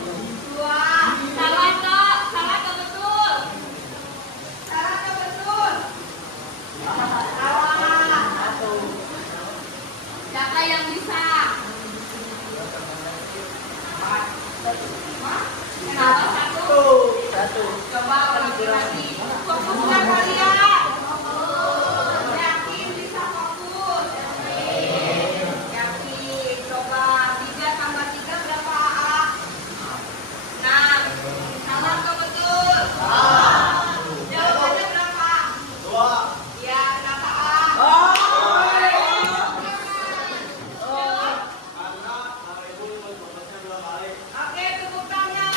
Dua. Salah kak, salah kak betul. Salah kak betul. Salah. Satu. Siapa yang bisa? Kenapa satu? Satu. Coba ulangi lagi. Fokuslah kalian. Yakin bisa fokus? Yakin. Coba 3 tambah 3 berapa? 6. Salah atau betul? Jawabannya berapa? 2. Ya, kenapa A? Oke, tepuk tangan.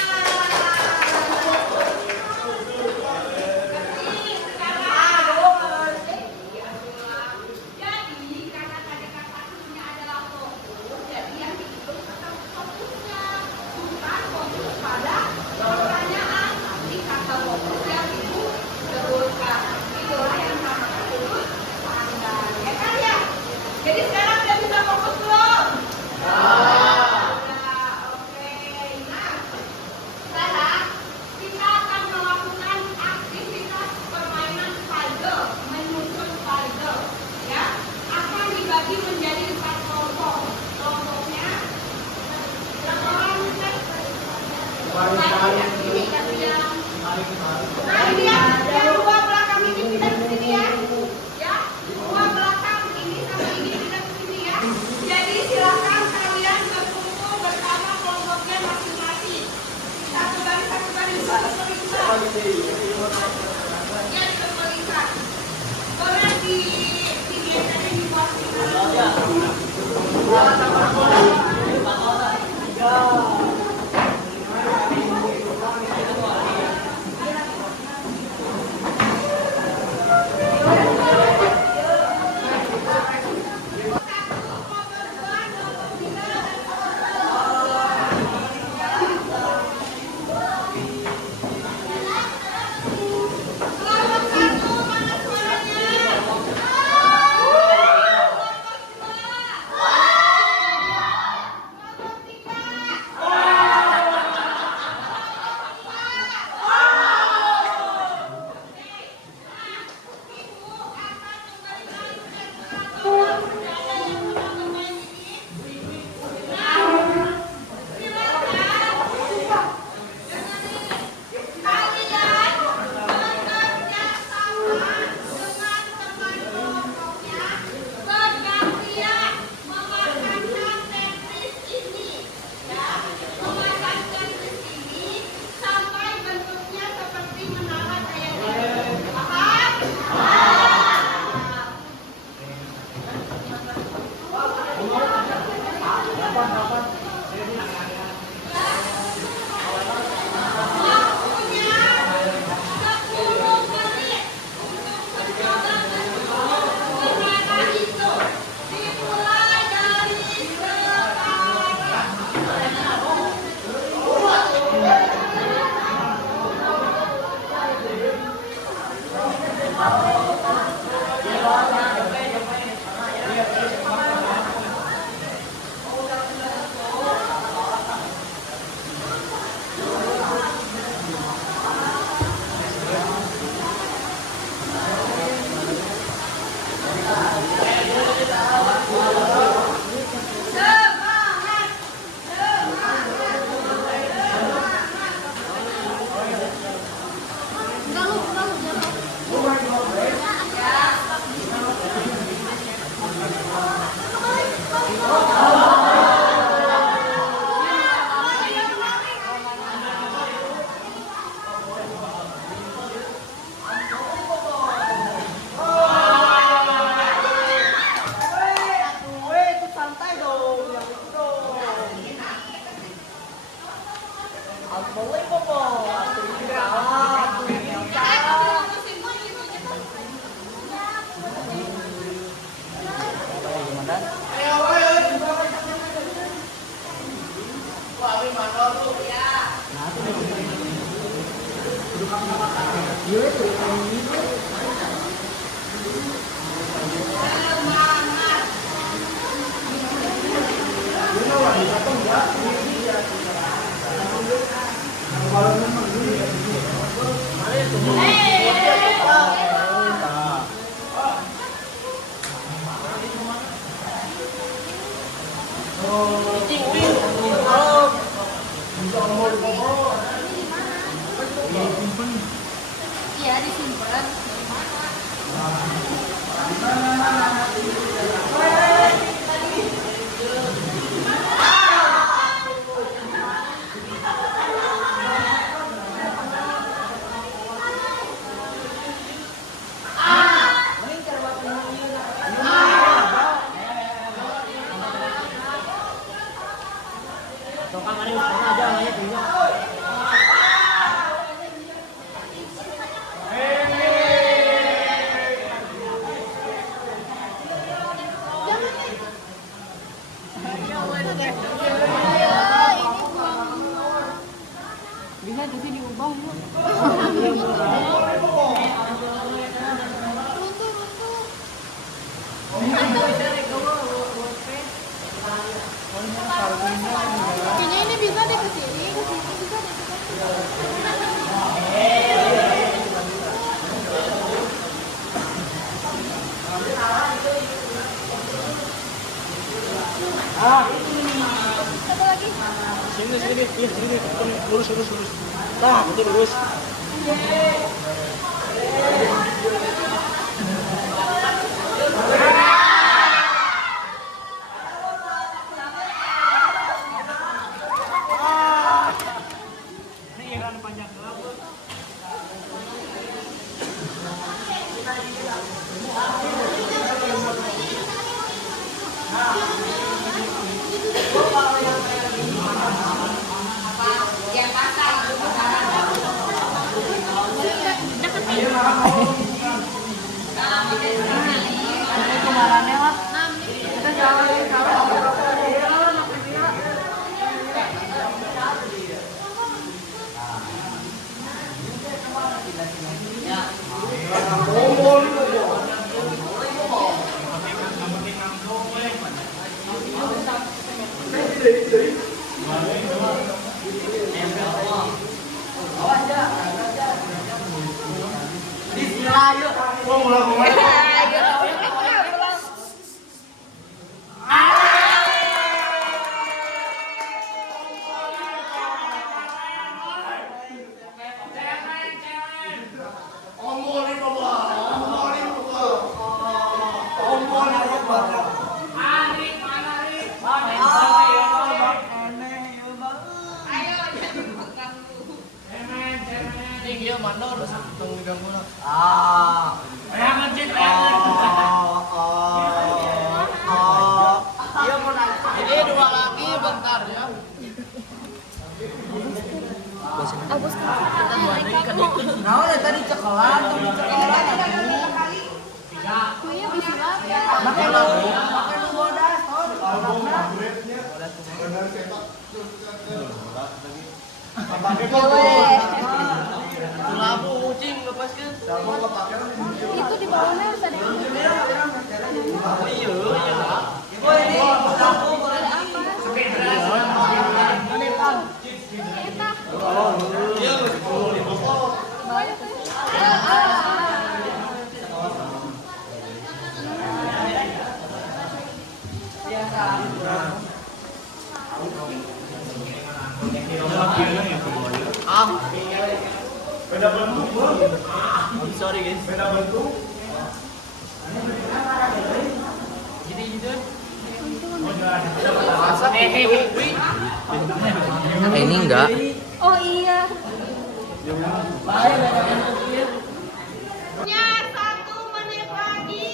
Jadi, karena tadi kata-katanya adalah fokus, jadi yang dihitung tetap fokusnya, bukan fokus pada pertanyaan. Nanti kata fokusnya itu teruskan. Itulah yang namanya sudut pandang. Ya kan ya? Jadi sekarang udah bisa fokus belum? Oke. Nah, sekarang kita akan melakukan aktivitas permainan puzzle, menyusun puzzle, ya. Akan dibagi menjadi 4 kelompok. Kelompoknya berapa orang? Ini kasih yang. Nah, ini yang dua belakang ini pindah ke sini ya. Ya, dua belakang ini sama ini pindah ke sini ya. Jadi silakan kalian berkumpul bersama kelompoknya masing-masing. Satu baris, ya, diberikan. Boleh dibiasakan di bawah sini. Cing wing. Oh. Iya disimpan. Tokang ini setengah aja namanya punya. Bisa jadi diubah bu. Kayaknya ini bisa deh ke sini, bisa deh. Satu lagi. Sini sini, iya sini, lurus lurus lurus. Nah, betul lurus. Ini iran panjang gelap. Yang pasang itu kemarannya lah. Kita jalan Iya mandor tong diganggu. Iya mau ini dua lagi bentar ya. Agus Nah, udah tadi cekelan, kuenya bisa apa? Makai lu bodas, labu ucing lepaskan. Itu di bawahnya harus ada yang Oh iya, iya. Beda bentuk. Sorry guys. Beda bentuk. Jadi gitu. Ini enggak. Oh iya. Ya 1 menit lagi.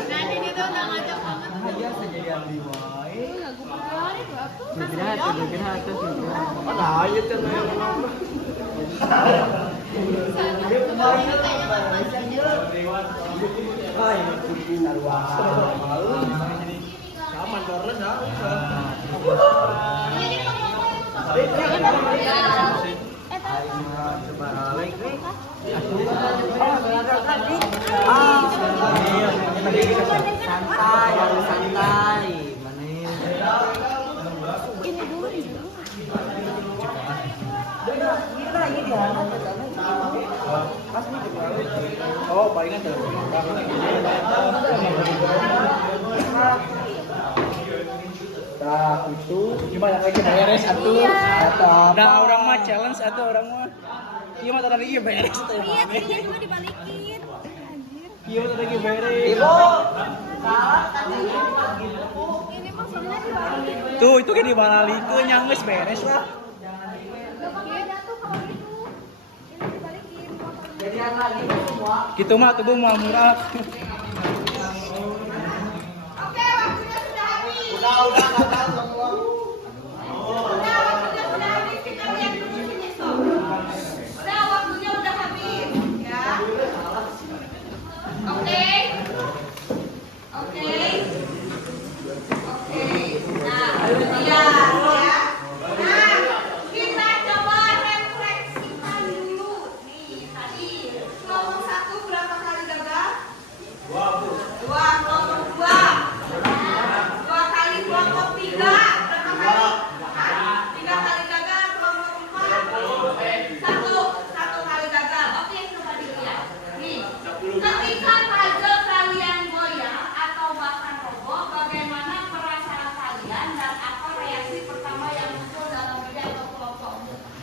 Nanti itu udah ngajak banget. Lagu perkara itu apa? Ada aja tuh. Santai, harus santai. Mana ini dulu. Gila ini dihangat katanya gitu. Asli juga. Oh, palingan tuh. Nah, itu gimana lagi beres satu? Nah, orang mah challenge atau orang mah gimana tadi beres tuh yang Iya, mana? cuma dibalikin. Anjir. Gimana tadi beres? Ibu. Ini maksudnya dibalikin. Tuh, itu kan dibalikeun nya geus beres lah. Gak bakal jatuh kalau gitu. Ini dibalikin motornya. Jadian lagi semua. Gitu mah tubuh mau murah. Oke, waktunya sudah habis. Udah kata semua. Udah, waktunya sudah habis. Kita lihat dulu sini, Sob. Udah, waktunya udah habis. Ya. Oke. Oke. Oke. Nah, kemudian ya. Nah, kita coba refleksikan dulu. Nih, tadi kelompok 1 berapa kali gagal? 2. Kelompok 2. 2 kali. Kelompok 3 berapa kali? 3 kali gagal. Kelompok 4 1 kali gagal. Oke, coba dilihat. Nih, ketika puzzle kalian goyah atau bahkan roboh, bagaimana perasaan kalian dan apa reaksi pertama yang muncul dalam diri atau kelompok?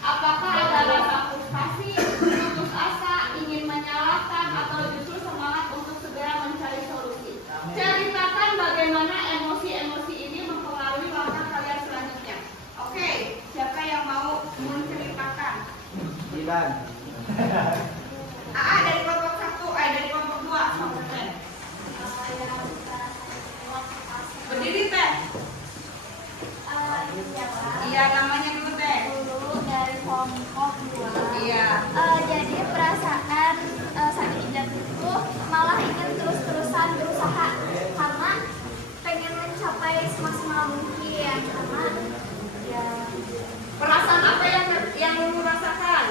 Apakah ada rasa frustasi, putus asa, ingin menyalahkan, atau justru semangat untuk segera mencari solusi? Ceritakan bagaimana emosi-emosi ini mempengaruhi langkah kalian selanjutnya. Oke, siapa yang mau menceritakan? Dilan. Dari kelompok 1, dari kelompok 2, sama Teh. Berdiri Teh. Iya, namanya dulu Teh. Dulu dari kelompok 2. Iya. Jadi perasaan saat jatuh itu malah ingin terus-terusan berusaha karena pengen mencapai semaksimal mungkin karena ya Perasaan apa yang Lulu rasakan?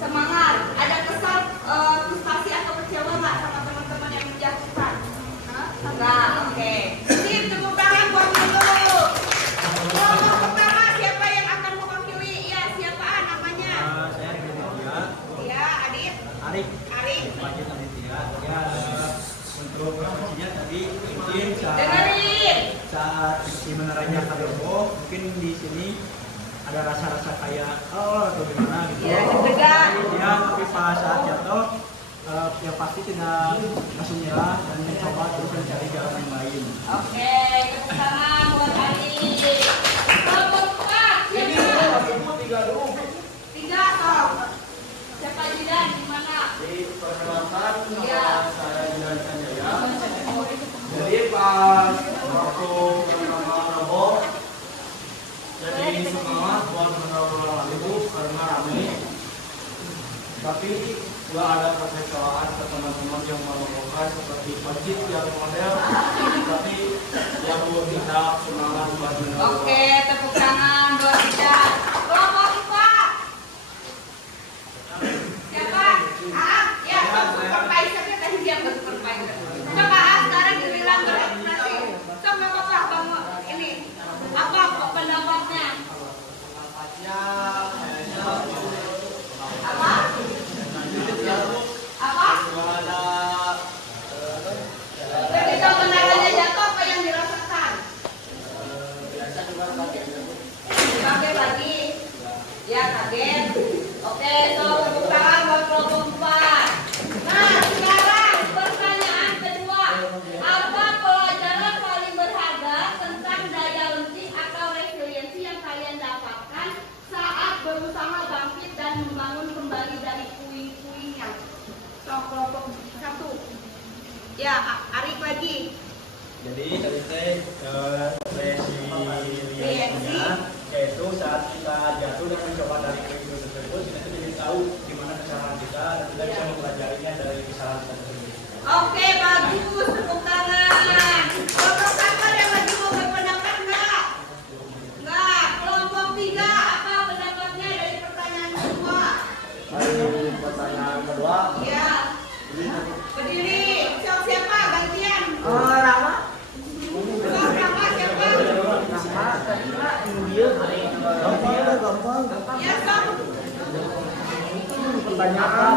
Semangat. Ada kesal, frustasi atau kecewa nggak sama teman-teman yang menjatuhkan? Nah, oke. Sip, tepuk tangan buat Lulu. Kelompok pertama siapa yang akan mewakili? Iya, siapa namanya? Saya Aditya. Iya, Adit. Arif. Arif. Wajib Aditya. Ya, untuk refleksinya tadi mungkin Dengerin. saat si meneranya kadobo, mungkin di sini ada rasa-rasa kayak atau gimana gitu. Ya, deg-degan. Ya, tapi pas saat jatuh yang pasti tidak langsung nyerah dan mencoba terus mencari jalan yang lain. Oke, tepuk tangan buat Adit. Kelompok 4 siapa? 3 Tom. Siapa Jidan? Di mana? Di perhelatan Iya. saya Dilan Sanjaya. Jadi pas waktu pertama roboh, jadi semangat buat menolong itu karena rame. Tapi nggak ada kekecewaan ke teman-teman yang merobohkan seperti masjid yang model, tapi yang tidak semangat buat menolong. Oke, tepuk tangan buat Jidan. Kelompok 4 siapa? Ya, supervisor kita siapa supervisor? Coba sekarang dibilang berekspresi. Coba apa Bang ini? Apa pendapatnya? Apa? Apa? Ketika menaranya jatuh, apa yang dirasakan? Kaget lagi? Ya kaget. Oke, so tepuk tangan buat kelompok 4. Nah, sekarang pertanyaan kedua. Apa pelajaran paling berharga tentang daya lentik atau resiliensi yang kalian dapatkan saat berusaha bangkit dan membangun kembali dari puing-puingnya? So, kelompok 1. Ya, Arif lagi. Jadi tadi resiliensinya yaitu saat kita jatuh dan mencoba dari kehidupan tersebut, kita jadi tahu gimana kesalahan kita dan kita bisa mempelajarinya dari kesalahan kita tersebut. Oke, bagus. Tepuk tangan. Kelompok 1 yang lagi mau berpendapat enggak? Enggak. Kelompok 3 apa pendapatnya dari pertanyaan kedua? Dari pertanyaan kedua, Iya. Berdiri. Siapa? Gantian. Rama. Rama siapa? Rama tadi mah dia. gampang. Ya, Bang. Pertanyaan.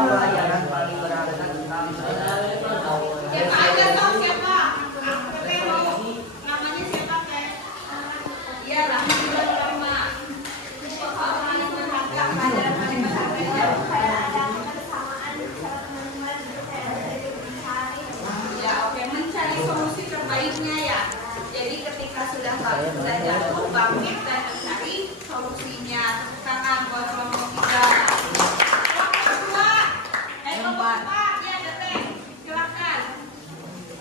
Siapa aja dong, siapa? Teteh mau namanya siapa, Teh? Iya, Rahma juga Rahma. Soal paling berharga, pelajaran paling berharga ya. Ya, oke, mencari solusi terbaiknya ya. Jadi ketika sudah jatuh, bangkit dan mencari solusinya. Tepuk tangan buat kelompok kita. Kelompok kedua, ya Teteh, silakan.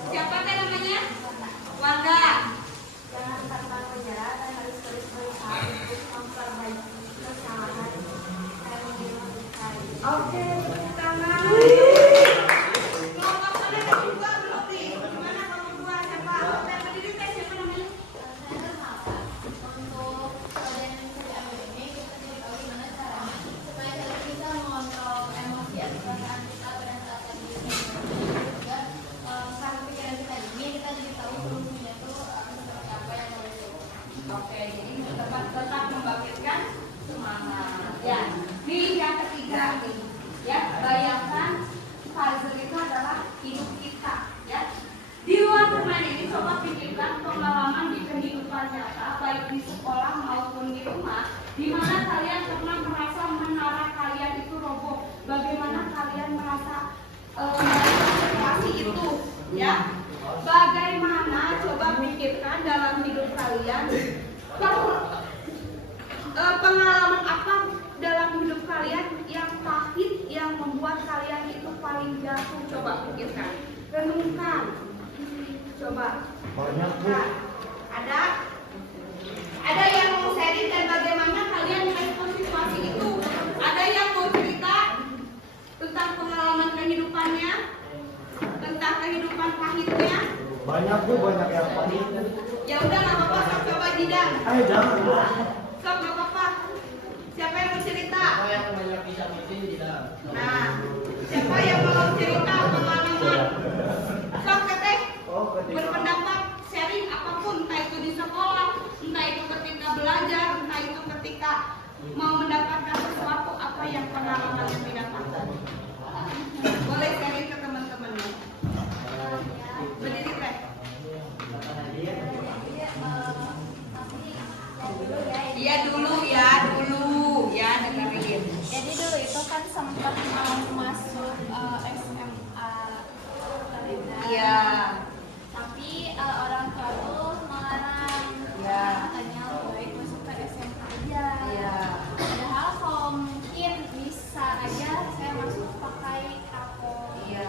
Siapa Teh namanya? Wanda. Jangan pantang menyerah dan harus terus berusaha untuk memperbaiki kesalahan dan menyelesaikan. Oke, tepuk tangan. Kelompok mana yang kedua belum nih? Gimana kelompok kedua siapa? Teh berdiri Teh, siapa namanya? Untuk pelajaran yang bisa diambil ini, kita jadi tahu gimana caranya supaya kita bisa mengontrol emosi atau perasaan kita pada saat lagi juga sekarang pikiran kita ini kita jadi tahu solusinya tuh seperti apa yang harus dilakukan. Oke, jadi tetap membangkitkan semangat. Ya, nih yang ketiga nih, ya bayangkan puzzle itu adalah hidup kita, ya. Di luar permainan ini coba pikirkan pengalaman di kehidupan nyata, baik di sekolah maupun di rumah, di mana kalian pernah merasa menara kalian itu roboh, bagaimana kalian merasa situasi itu, ya. Bagaimana coba pikirkan dalam hidup kalian pengalaman apa dalam hidup kalian yang pahit yang membuat kalian itu paling jatuh, coba pikirkan, renungkan, coba Banyak Bu. Nah, ada yang mau sharing dan bagaimana kalian merespon situasi itu, ada yang mau cerita tentang pengalaman kehidupannya, tentang kehidupan pahitnya. Banyak Bu, banyak yang panik. Ya udah nggak apa-apa, sok coba Jidan. Ayo jangan Bu. Sok nggak apa-apa. Siapa yang mau cerita? Nah, siapa yang mau cerita pengalaman? Sok Teteh berpendapat, sharing apapun, entah itu di sekolah, entah itu ketika belajar, entah itu ketika mau mendapatkan sesuatu, apa yang pengalaman yang didapatkan. Boleh sharing ke teman-temannya. Berdiri Teh. Iya dulu ya dengerin. Jadi dulu itu kan sempat mau masuk SMA Iya. tapi orang tua tuh melarang. Iya. Katanya lebih baik masuk ke SMA aja. Iya. Padahal kalau mungkin bisa aja saya masuk pakai rapor. Iya.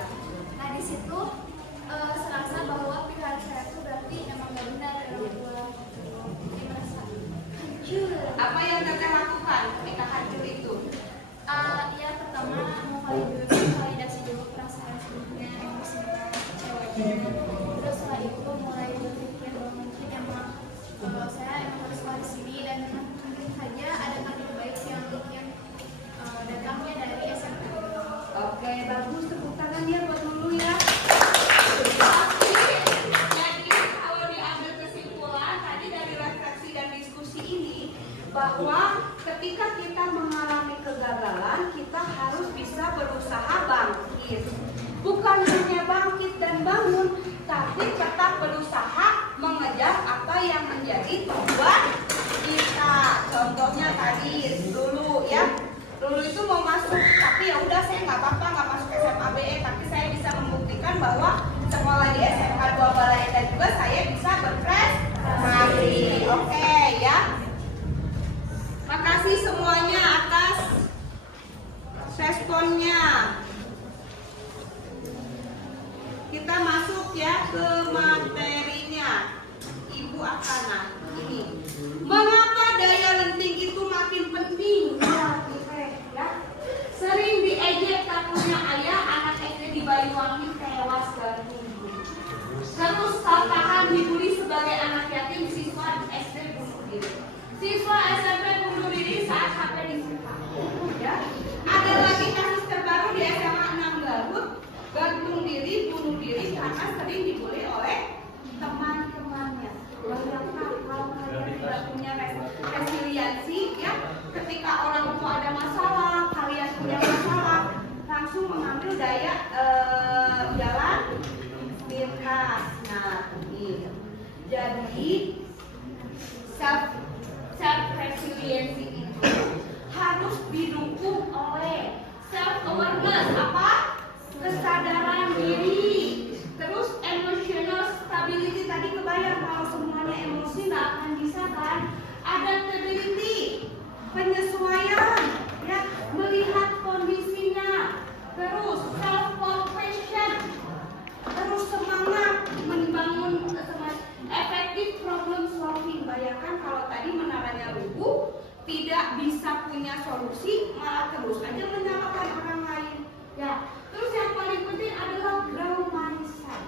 Nah di situ serasa bahwa pilihan saya tuh berarti emang gak benar dari orang tua. Jadi merasa hancur. Apa yang Teteh lakukan ketika hancur itu? Ya pertama validasi dulu perasaan sebelumnya, emosinya, kecewanya. Terus setelah itu mulai berpikir bahwa mungkin emang kalau saya emang harus keluar di sini dan mungkin saja ada takdir baik yang mungkin datangnya dari SMP. Oke, bagus, tepuk tangan ya buat Lulu ya. Jadi kalau diambil kesimpulan tadi dari refleksi dan diskusi ini, bahwa ketika kita mengalami kegagalan, kita harus bisa berusaha bangkit. Bukan hanya bangkit dan bangun, tapi tetap berusaha mengejar apa yang menjadi tujuan kita. Contohnya tadi dulu ya, dulu itu mau masuk, tapi ya udah saya nggak apa-apa nggak masuk SMA BE, tapi saya bisa membuktikan bahwa sekolah di SMK 2 Balaenda juga saya bisa berprestasi. Oke ya. Makasih semuanya atas responnya. Kita masuk ya ke materinya. Ibu Akana ini. Mengapa daya lenting itu makin penting? Ya. Sering diejek takutnya ayah anak SD di Banyuwangi tewas gantung. Terus tahan dibully sebagai anak yatim, siswa SD bunuh diri. Siswa SMP bunuh diri saat HP disita. Ya. Ada lagi kasus terbaru Jadi self resiliency itu harus didukung oleh self awareness, apa? Kesadaran diri. Terus emotional stability, tadi kebayang kalau semuanya emosi nggak akan bisa kan? Adaptability, penyesuaian, ya, melihat kondisinya. Terus self compassion, terus semangat membangun efektif problem solving. Bayangkan kalau tadi menaranya rubuh, tidak bisa punya solusi, malah terus aja menyalahkan orang lain. Ya, terus yang paling penting adalah growth mindset.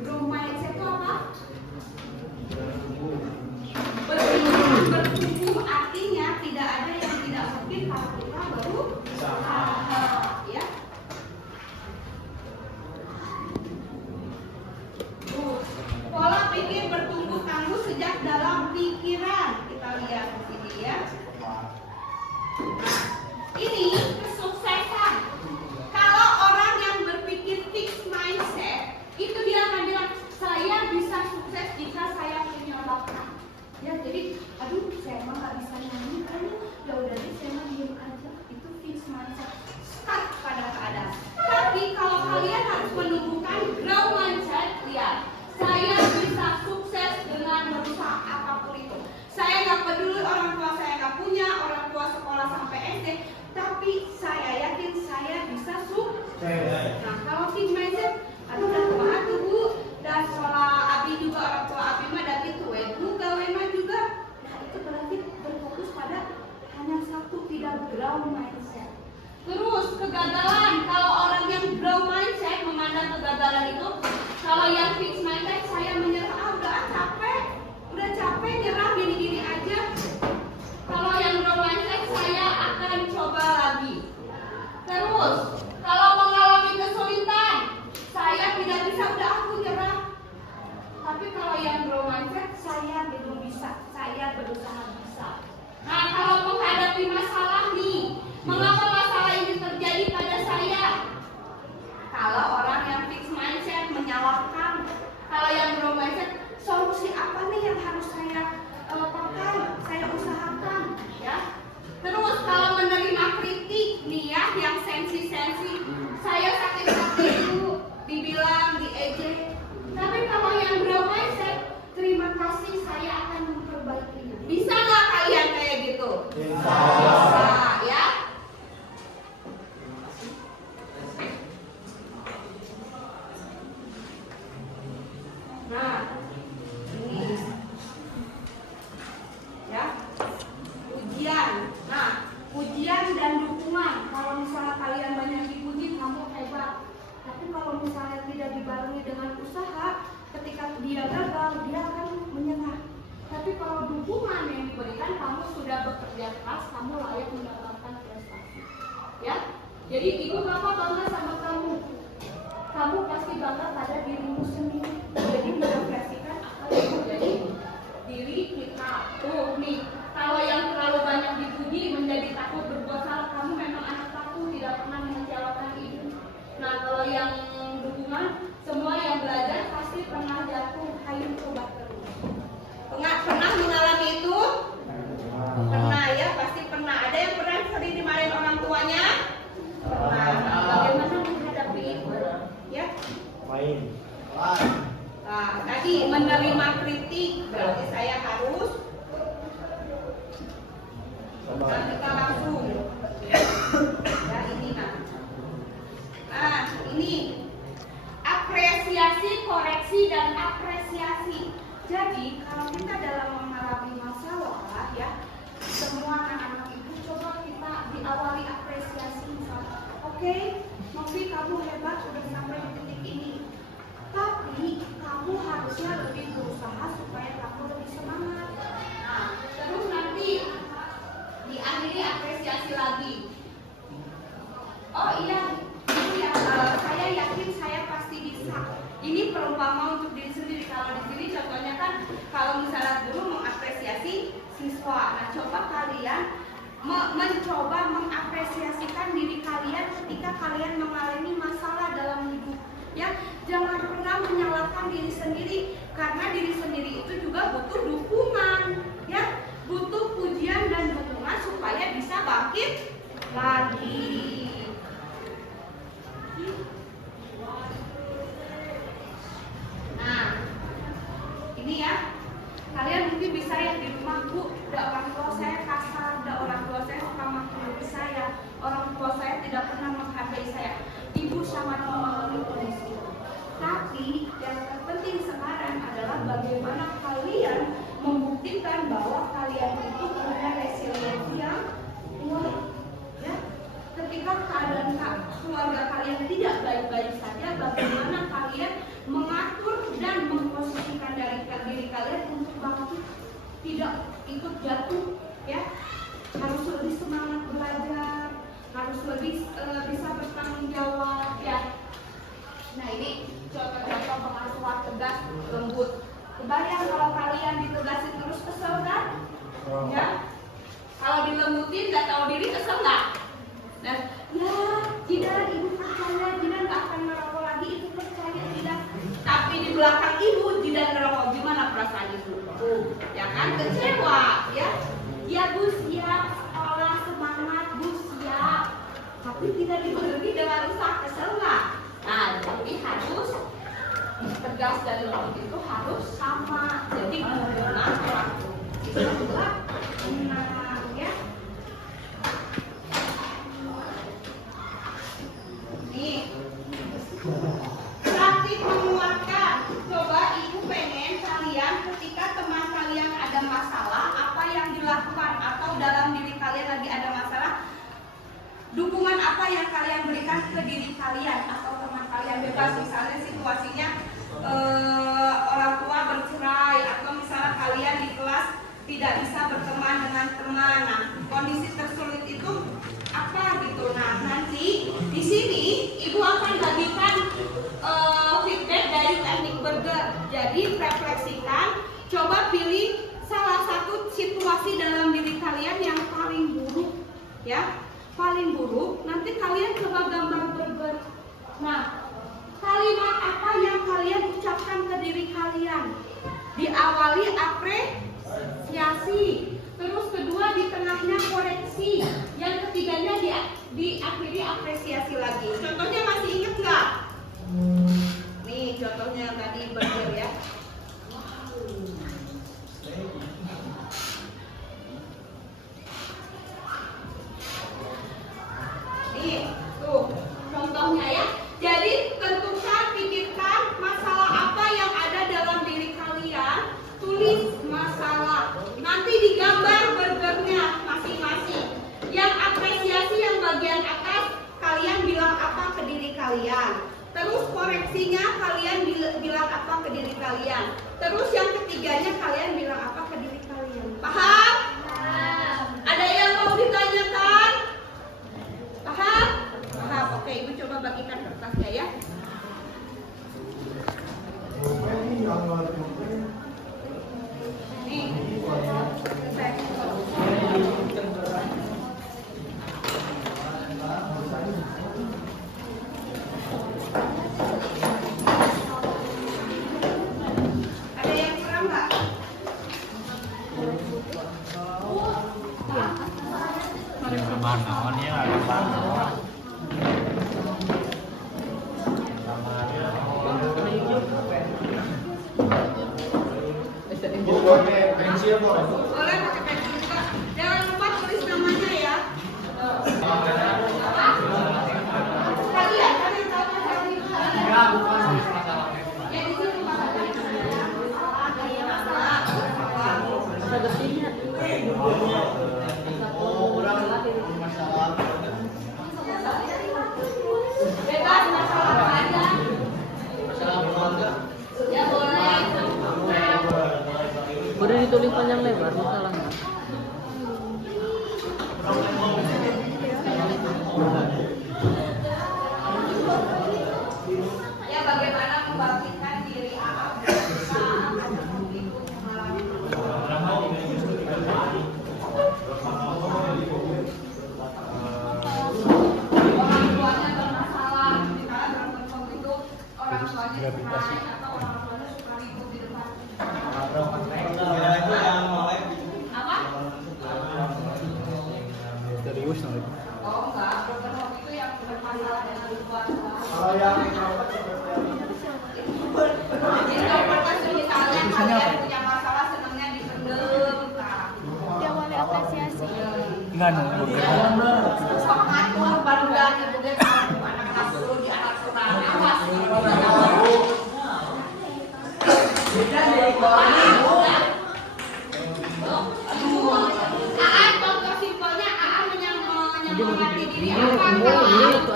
Growth mindset itu apa? Bertumbuh artinya tidak ada yang tidak mungkin kalau kita baru usaha, ya. Pola pikir bertumbuh tangguh sejak dalam pikiran. Kita lihat di sini ya. Nah, ini kesuksesan. Kalau orang yang berpikir fixed mindset, itu dia akan bilang, saya bisa sukses jika saya punya bakat. Ya, jadi, aduh, saya emang nggak bisa nyanyi, kan? Ya udah deh, saya mah diem aja. Itu fixed mindset. Stuck pada keadaan. Tapi kalau kalian harus menumbuhkan growth mindset, lihat, saya bisa sukses dengan berusaha apapun itu. Saya nggak peduli orang tua saya nggak punya, orang tua sekolah sampai SD, tapi saya yakin saya bisa sukses. Nah, kalau fixed mindset, aduh udah kumaha tuh Bu, dan sekolah Abi juga orang tua Abi mah dan itu gawe mah juga. Nah, itu berarti berfokus pada hanya satu, tidak growth mindset. Terus kegagalan, kalau orang yang growth mindset memandang kegagalan itu, kalau yang fixed mindset saya menyerah, udah capek nyerah gini-gini aja. Kalau yang growth mindset saya akan coba lagi. Terus kalau mengalami kesulitan, saya tidak bisa, udah aku nyerah. Tapi kalau yang growth mindset, saya belum bisa, saya berusaha bisa. Nah, kalau menghadapi masalah nih, mengapa masalah ini terjadi pada saya? Kalau orang yang fixed mindset menyalahkan, kalau yang growth mindset, solusi apa nih yang harus saya pakai, saya usahakan, ya. Terus kalau menerima kritik nih ya, yang sensi-sensi, saya sakit-sakit itu dibilang, diejek. Tapi kalau yang growth mindset, terima kasih, saya akan memperbaikinya. Bisa nggak kalian kayak gitu? Bisa, ya. Nah, ini ya, ujian. Nah, ujian dan dukungan. Kalau misalnya kalian banyak dipuji, kamu hebat. Tapi kalau misalnya tidak dibarengi dengan usaha, ketika dia gagal, dia akan menyerah. Tapi kalau dukungan yang diberikan, kamu sudah bekerja keras, kamu layak mendapatkan prestasi. Ya, jadi ibu bapak bangga sama kamu. Kamu pasti bangga pada dirimu sendiri. Jadi merefleksikan apa yang menjadi diri kita. Tuh nih, kalau yang terlalu banyak dipuji menjadi takut berbuat salah, kamu memang anak takut, tidak pernah mengecewakan ibu. Nah, kalau yang dukungan, semua yang belajar pasti pernah jatuh, ayo coba terus. Pernah mengalami itu? Pernah ya, pasti pernah. Ada yang pernah sering dimarahin orang tuanya? Pernah. Bagaimana menghadapi itu? Ya? Main. Nah, tadi menerima kritik, berarti saya harus. Nah, kita langsung. Ya, ini nah. Nah, ini apresiasi, koreksi, dan apresiasi. Jadi, kalau kita dalam mengalami masalah, ya, semua anak-anak itu coba kita diawali apresiasi. Misalnya, oke, Novi, kamu hebat, sudah sampai di titik ini. Tapi, kamu harusnya lebih berusaha supaya kamu lebih semangat. Nah, terus nanti diakhiri apresiasi lagi. Oh iya, ya, saya yakin saya pasti bisa. Ini perumpamaan untuk diri sendiri. Kalau di sini contohnya kan, kalau misalnya guru mengapresiasi siswa. Nah, coba kalian mencoba mengapresiasikan diri kalian ketika kalian mengalami masalah dalam hidup. Ya, jangan pernah menyalahkan diri sendiri. Karena diri sendiri itu juga butuh dukungan, ya, butuh pujian dan dukungan supaya bisa bangkit lagi. Nah, ini ya, kalian mungkin bisa yang di rumah, Bu, orang tua saya kasar, orang tua saya suka menghina saya, orang tua saya tidak pernah menghargai saya. Ibu sangat memahami kondisi. Tapi yang terpenting sekarang adalah bagaimana kalian membuktikan bahwa kalian itu punya resiliensi yang kuat. Ya, ketika keadaan keluarga kalian tidak baik-baik saja, bagaimana kalian mengatur dan memposisikan diri kalian untuk bangkit, tidak ikut jatuh, ya. Harus lebih semangat belajar, harus lebih bisa bertanggung jawab, ya. Nah, ini contoh-contoh pengasuhan tegas, lembut. Kebayang kalau kalian ditegasin terus, kesel kan? Ya. Kalau dilembutin nggak tahu diri, kesel nggak? Dan ya, Jidan, ibu percaya Jidan nggak akan merokok lagi, ibu percaya tidak. Tapi di belakang ibu Jidan merokok, gimana perasaan ibu? Ya kan, kecewa, ya. Ya Bu, siap, sekolah semangat, Bu, siap. Tapi tidak dipenuhi dengan usaha, kesel nggak? Nah, jadi harus tegas dan lembut itu harus sama. Jadi hubungan orang itu adalah benar, ya. Nih, praktik menguatkan. Coba ibu pengen kalian ketika teman kalian ada masalah, apa yang dilakukan, atau dalam diri kalian lagi ada masalah, dukungan apa yang kalian berikan ke diri kalian atau teman kalian. Bebas, misalnya situasinya orang tua bercerai, atau misalnya kalian di kelas tidak bisa berteman dengan teman. Nah, kondisi tersulit itu apa gitu. Nah, nanti di sini ibu akan bagikan feedback dari teknik burger. Jadi refleksikan, coba pilih salah satu situasi dalam diri kalian yang paling buruk, ya. Paling buruk, nanti kalian coba gambar burger. Nah, kalimat apa yang kalian ucapkan ke diri kalian? Diawali apresiasi, terus kedua di tengahnya koreksi, yang ketiganya diakhiri apresiasi lagi. Contohnya masih ingat nggak? Nih contohnya tadi burger, ya. Nih, tuh contohnya, ya. Jadi tentukan, pikirkan masalah apa yang ada dalam diri kalian, tulis masalah. Nanti digambar burgernya masing-masing. Yang apresiasi yang bagian atas, kalian bilang apa ke diri kalian. Terus koreksinya kalian bilang apa ke diri kalian. Terus yang ketiganya kalian bilang apa ke diri kalian. Paham? Ada yang mau ditanyakan? Paham? Paham. Oke, ibu coba bagikan kertasnya, ya. Nih. Ada yang kurang nggak? Ada gambar naon ya, ada gambar. Boleh pensil boleh. Boleh pakai pensil juga. Jangan lupa tulis namanya, ya. Kalian tahu kalian. Ya, bukan. Ya, di sini masalah. Oh, orang masalah. Bebas, masalah apa aja. Masalah keluarga. Ya boleh. Udah ditulis panjang lebar, masalahnya. Ya, bagaimana membangkitkan diri anak kita akan ikut mengalami orang tuanya bermasalah. Misalnya dalam itu orang tuanya cerai atau orang tuanya suka ribut di depan Kalau yang Interpretasi misalnya kalian punya masalah senangnya dipendem. Dia boleh apresiasi. Enggak nunggu. Semangat baru dan ibu anak-anak dulu di anak surah. Contoh simpelnya menyemangati diri apa?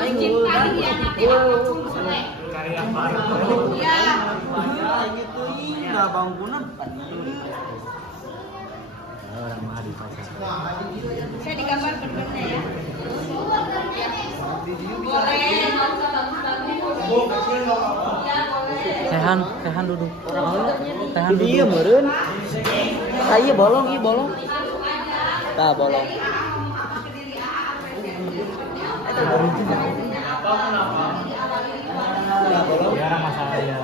Mencipta hianati apapun boleh. Karya baru. Ya. gitu indah bangunan Orang mah di pasar. Saya digambar benernya ya. Boleh, nggak usah bagus-bagus. Ya boleh. Tehan duduk. Tehan Iya duduk. meren. Iya bolong, iya bolong. Langsung aja. Tah bolong. Dari AA ngomong apa ke diri AA apresiasi. Ya masalah ya.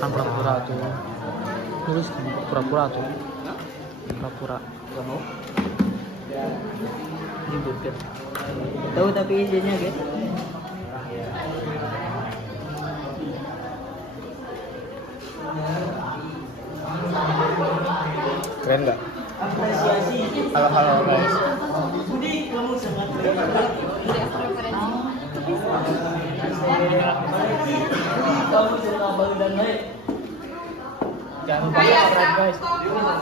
Kan pura-pura tuh. Tulis pura-pura tuh. Pura-pura. Ini bukan. Tahu tapi isinya gitu. Keren nggak? Apresiasi. Halo guys. Budi kamu sangat kamu suka baru dan baik. Jangan lupa Kayak subscribe guys.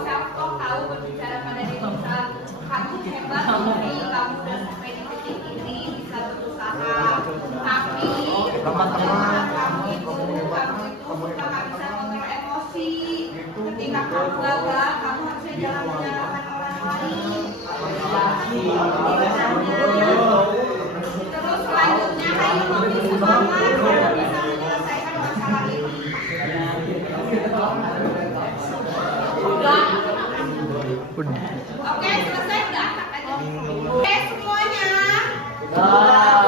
self-talk tahu berbicara pada diri kita. Kamu hebat, Mimi. Kamu udah sampai di titik ini bisa berusaha. Tapi kamu itu suka nggak bisa mengontrol emosi. Ketika kamu gagal, kamu harusnya jangan menyalahkan orang lain. Terus selanjutnya, ayo Mami semangat. Kamu bisa menyelesaikan masalah ini. Udah. Oke, selesai udah angkat aja. Oke semuanya. Udah.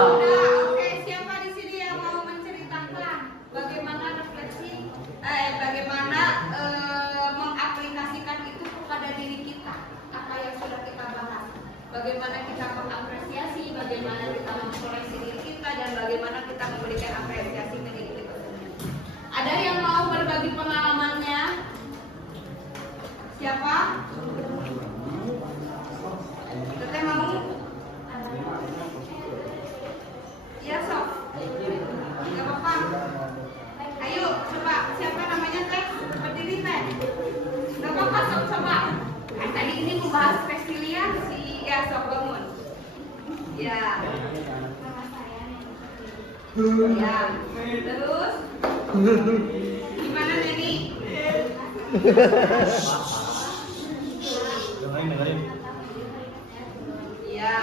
Oke, siapa di sini yang mau menceritakan bagaimana refleksi, bagaimana mengaplikasikan itu kepada diri kita? Apa yang sudah kita bahas? Bagaimana kita mengapresiasi, bagaimana kita mengkoreksi diri kita, dan bagaimana kita memberikan apresiasi ke diri kita sendiri. Ada yang mau berbagi pengalamannya? Siapa? Teteh mau? Ya sok. Gak apa-apa. Ayo coba. Siapa namanya teh? Berdiri teh. Gak apa-apa sok coba. Tadi ini membahas resiliensi. Ya sok bangun. Ya. Ya. Terus? Gimana Neni? Dengerin. Iya.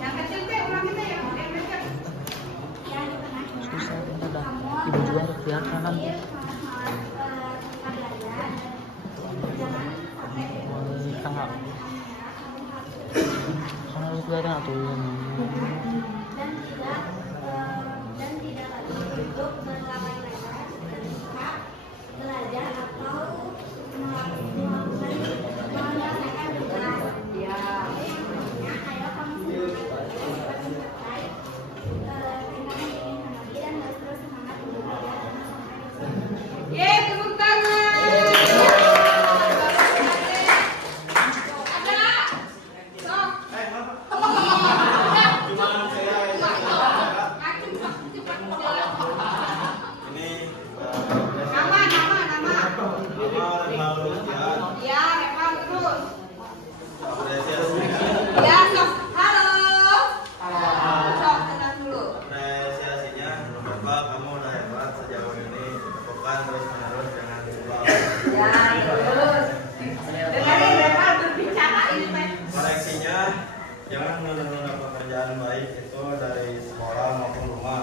Yang kecil teh ulang kita ya, yang kecil. Susah udah. Ibu juga harus kelihatan kan. Tengah. Karena lu kelihatan tuh. Dan tidak untuk berlama-lama belajar atau menyelesaikan tugas. Iya. Ayo kamu mencapai dan terus semangat belajar. Ye, tepuk tangan. Ada. Sok. Ya, Reva terus. Ya, sok. Halo. Sok, tenang dulu. Apresiasinya menurut Bapak kamu udah hebat sejauh ini, lakukan terus menerus jangan berubah. Ya, terus. Dengarin Reva berbicara ini, Teh. Koreksinya jangan menunda pekerjaan baik itu dari sekolah maupun rumah.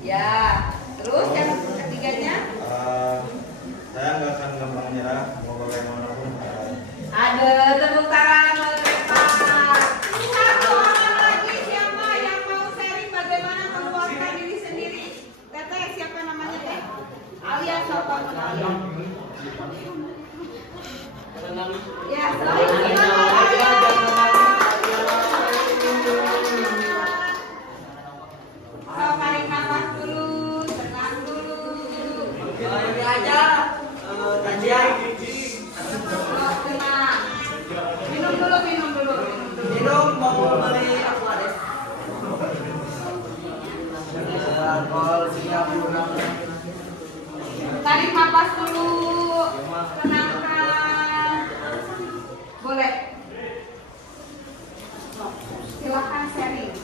Ya, terus yang ketiganya Saya nggak akan gampang menyerah mau bagaimanapun. ada tepuk tangan buat Reva. Ya, selamat tarik nafas dulu, tenang dulu. Ini aja kajian. Tenang. Minum dulu. Minum mau beli aku ada. Alkohol siap kurang. Tarik nafas dulu, tenangkan. Boleh. Silakan sharing.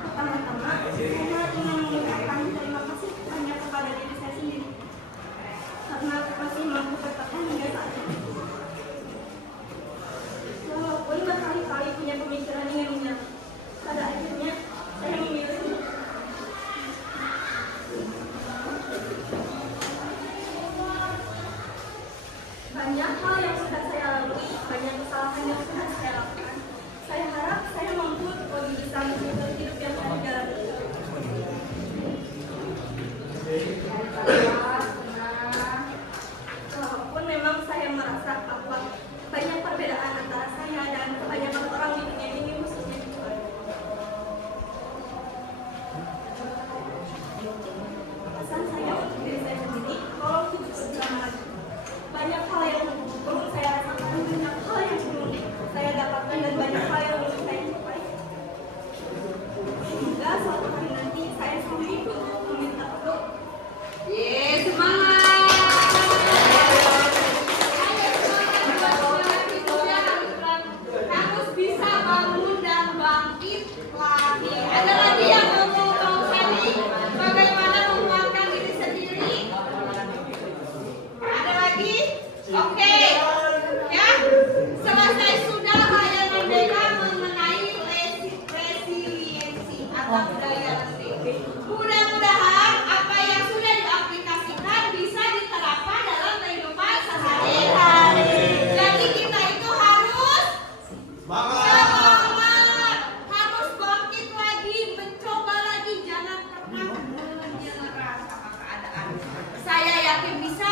Pertama-tama, saya ingin mengucapkan terima kasih banyak kepada diri saya sendiri karena masih mampu bertahan hingga saat ini. Walaupun berkali-kali punya pemikiran yang menyerah, pada akhirnya saya memilih banyak hal yang sudah saya lalui, banyak kesalahan yang sudah saya lakukan. Saya harap saya mampu lebih bisa menjalani hidup yang saya jalani. Walaupun memang saya merasa bahwa banyak perbedaan antara saya dan kebanyakan orang di dunia ini, khususnya di keluarga. Pesan saya untuk diri saya sendiri, tolong hidup bersama lagi. Banyak hal yang belum saya rasakan, banyak hal yang belum saya dapatkan, dan banyak hal yang belum saya capai. Semoga suatu hari nanti saya sampai untuk meminta doa. Ye, semangat. Harus bisa bangun dan bangkit lagi. Ada lagi yang mau tadi bagaimana menguatkan diri sendiri? Ada lagi? Oke. Ya. Selesai sudah layanan Deka mengenai resiliensi atau daya resili. Mudah-mudahan apa yang sudah diaplikasikan bisa diterapkan dalam kehidupan sehari-hari. Jadi kita itu harus semangat, harus bangkit lagi, mencoba lagi, jangan pernah menyerah sama keadaan. Saya yakin bisa